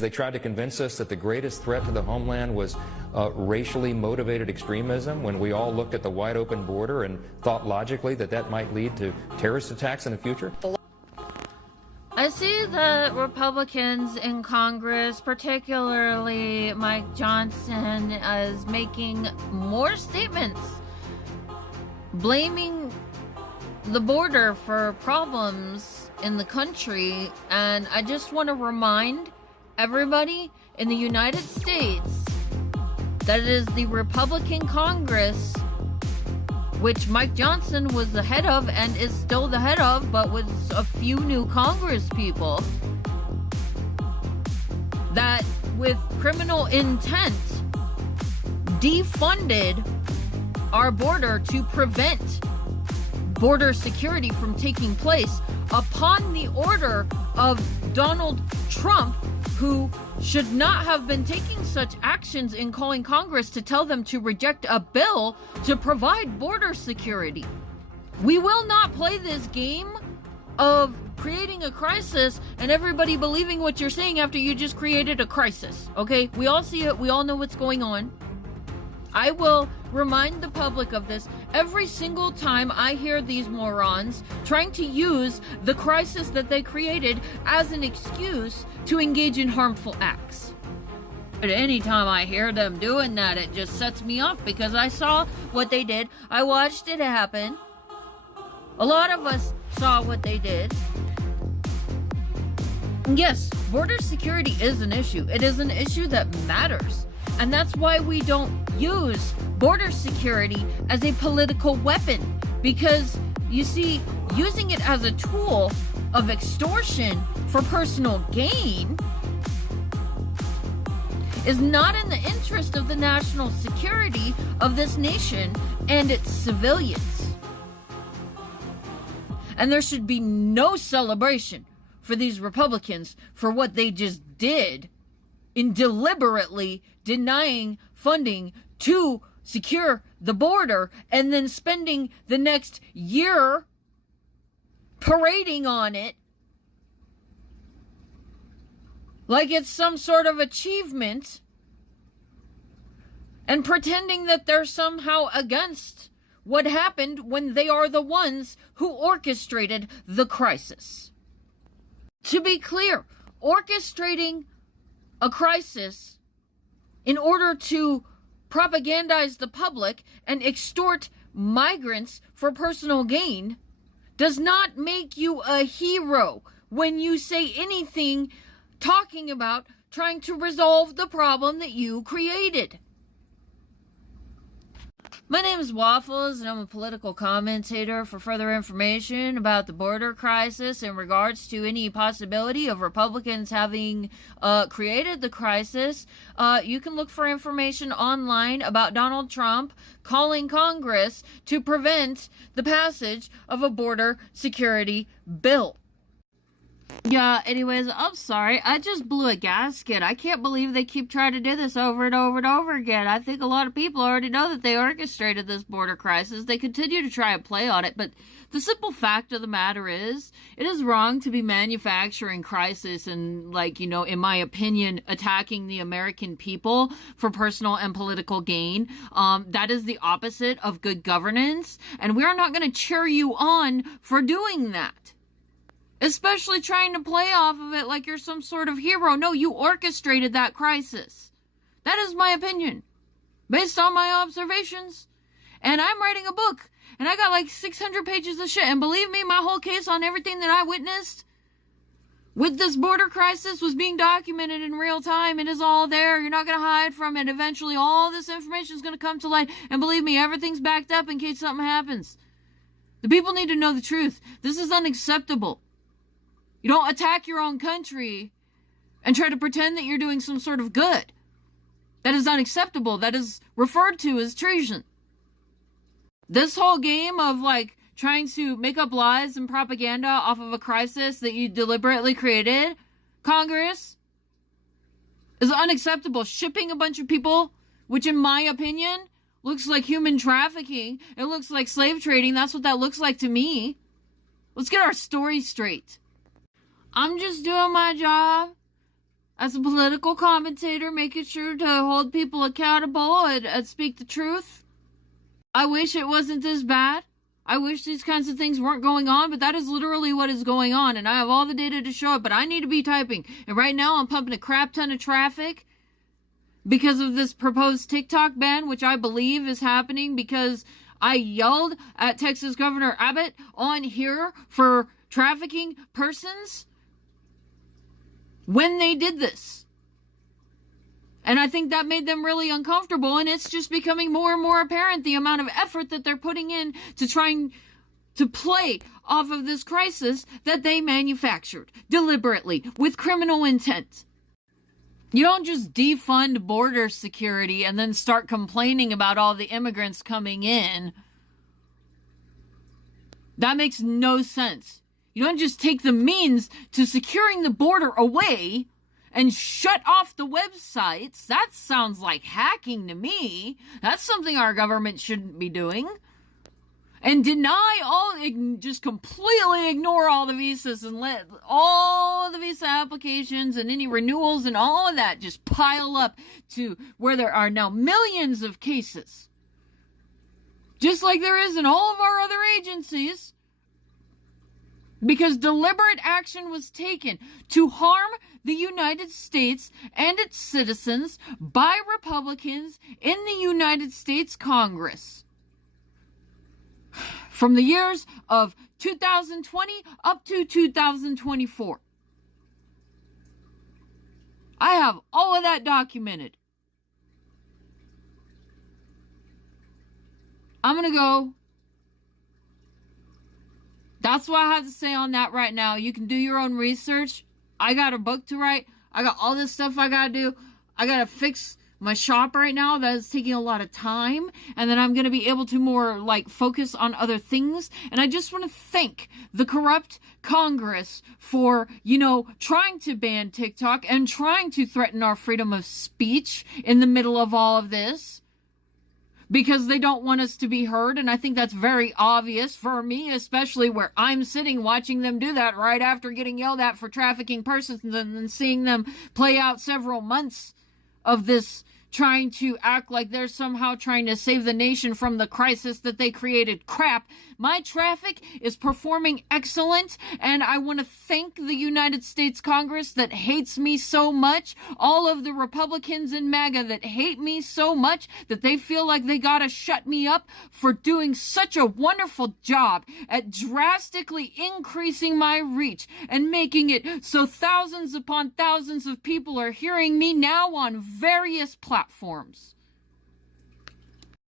They tried to convince us that the greatest threat to the homeland was racially motivated extremism, when we all looked at the wide open border and thought logically that that might lead to terrorist attacks in the future. I see that Republicans in Congress, particularly Mike Johnson, is making more statements blaming the border for problems in the country. And I just want to remind everybody in the United States that it is the Republican Congress, which Mike Johnson was the head of and is still the head of, but with a few new Congress people, that with criminal intent defunded our border to prevent border security from taking place upon the order of Donald Trump, who should not have been taking such actions in calling Congress to tell them to reject a bill to provide border security. We will not play this game of creating a crisis and everybody believing what you're saying after you just created a crisis, okay? We all see it. We all know what's going on. I will remind the public of this every single time I hear these morons trying to use the crisis that they created as an excuse to engage in harmful acts. But anytime I hear them doing that, it just sets me off, because I saw what they did. I watched it happen. A lot of us saw what they did. And yes, border security is an issue. It is an issue that matters. And that's why we don't use border security as a political weapon. Because, you see, using it as a tool of extortion for personal gain is not in the interest of the national security of this nation and its civilians. And there should be no celebration for these Republicans for what they just did in deliberately denying funding to secure the border and then spending the next year parading on it like it's some sort of achievement, and pretending that they're somehow against what happened when they are the ones who orchestrated the crisis. To be clear, orchestrating a crisis in order to propagandize the public and extort migrants for personal gain does not make you a hero when you say anything talking about trying to resolve the problem that you created. My name is Waffles, and I'm a political commentator. For further information about the border crisis in regards to any possibility of Republicans having created the crisis, you can look for information online about Donald Trump calling Congress to prevent the passage of a border security bill. Yeah, anyways, I'm sorry. I just blew a gasket. I can't believe they keep trying to do this over and over and over again. I think a lot of people already know that they orchestrated this border crisis. They continue to try and play on it, but the simple fact of the matter is, it is wrong to be manufacturing crisis and, like, you know, in my opinion, attacking the American people for personal and political gain. That is the opposite of good governance, and we are not going to cheer you on for doing that. Especially trying to play off of it like you're some sort of hero. No, you orchestrated that crisis. That is my opinion, based on my observations. And I'm writing a book, and I got like 600 pages of shit. And believe me, my whole case on everything that I witnessed with this border crisis was being documented in real time. It is all there. You're not going to hide from it. Eventually, all this information is going to come to light. And believe me, everything's backed up in case something happens. The people need to know the truth. This is unacceptable. You don't attack your own country and try to pretend that you're doing some sort of good. That is unacceptable. That is referred to as treason. This whole game of, like, trying to make up lies and propaganda off of a crisis that you deliberately created, Congress, is unacceptable. Shipping a bunch of people, which in my opinion looks like human trafficking, it looks like slave trading. That's what that looks like to me. Let's get our story straight. I'm just doing my job. as a political commentator, making sure to hold people accountable and speak the truth. I wish it wasn't this bad. I wish these kinds of things weren't going on, but that is literally what is going on, and I have all the data to show it, but I need to be typing. And right now I'm pumping a crap ton of traffic because of this proposed TikTok ban, which I believe is happening because I yelled at Texas Governor Abbott on here for trafficking persons when they did this. And I think that made them really uncomfortable, and it's just becoming more and more apparent the amount of effort that they're putting in to trying to play off of this crisis that they manufactured deliberately with criminal intent. You don't just defund border security and then start complaining about all the immigrants coming in. That makes no sense. You don't just take the means to securing the border away and shut off the websites. That sounds like hacking to me. That's something our government shouldn't be doing. And just completely ignore all the visas and let all the visa applications and any renewals and all of that just pile up to where there are now millions of cases. Just like there is in all of our other agencies. Because deliberate action was taken to harm the United States and its citizens by Republicans in the United States Congress. From the years of 2020 up to 2024. I have all of that documented. I'm going to go. That's what I have to say on that right now. You can do your own research. I got a book to write. I got all this stuff I got to do. I got to fix my shop right now. That is taking a lot of time. And then I'm going to be able to more focus on other things. And I just want to thank the corrupt Congress for, trying to ban TikTok and trying to threaten our freedom of speech in the middle of all of this. Because they don't want us to be heard, and I think that's very obvious for me, especially where I'm sitting watching them do that right after getting yelled at for trafficking persons and then seeing them play out several months of this trying to act like they're somehow trying to save the nation from the crisis that they created. Crap. My traffic is performing excellent, and I want to thank the United States Congress that hates me so much, all of the Republicans in MAGA that hate me so much that they feel like they gotta shut me up for doing such a wonderful job at drastically increasing my reach and making it so thousands upon thousands of people are hearing me now on various platforms.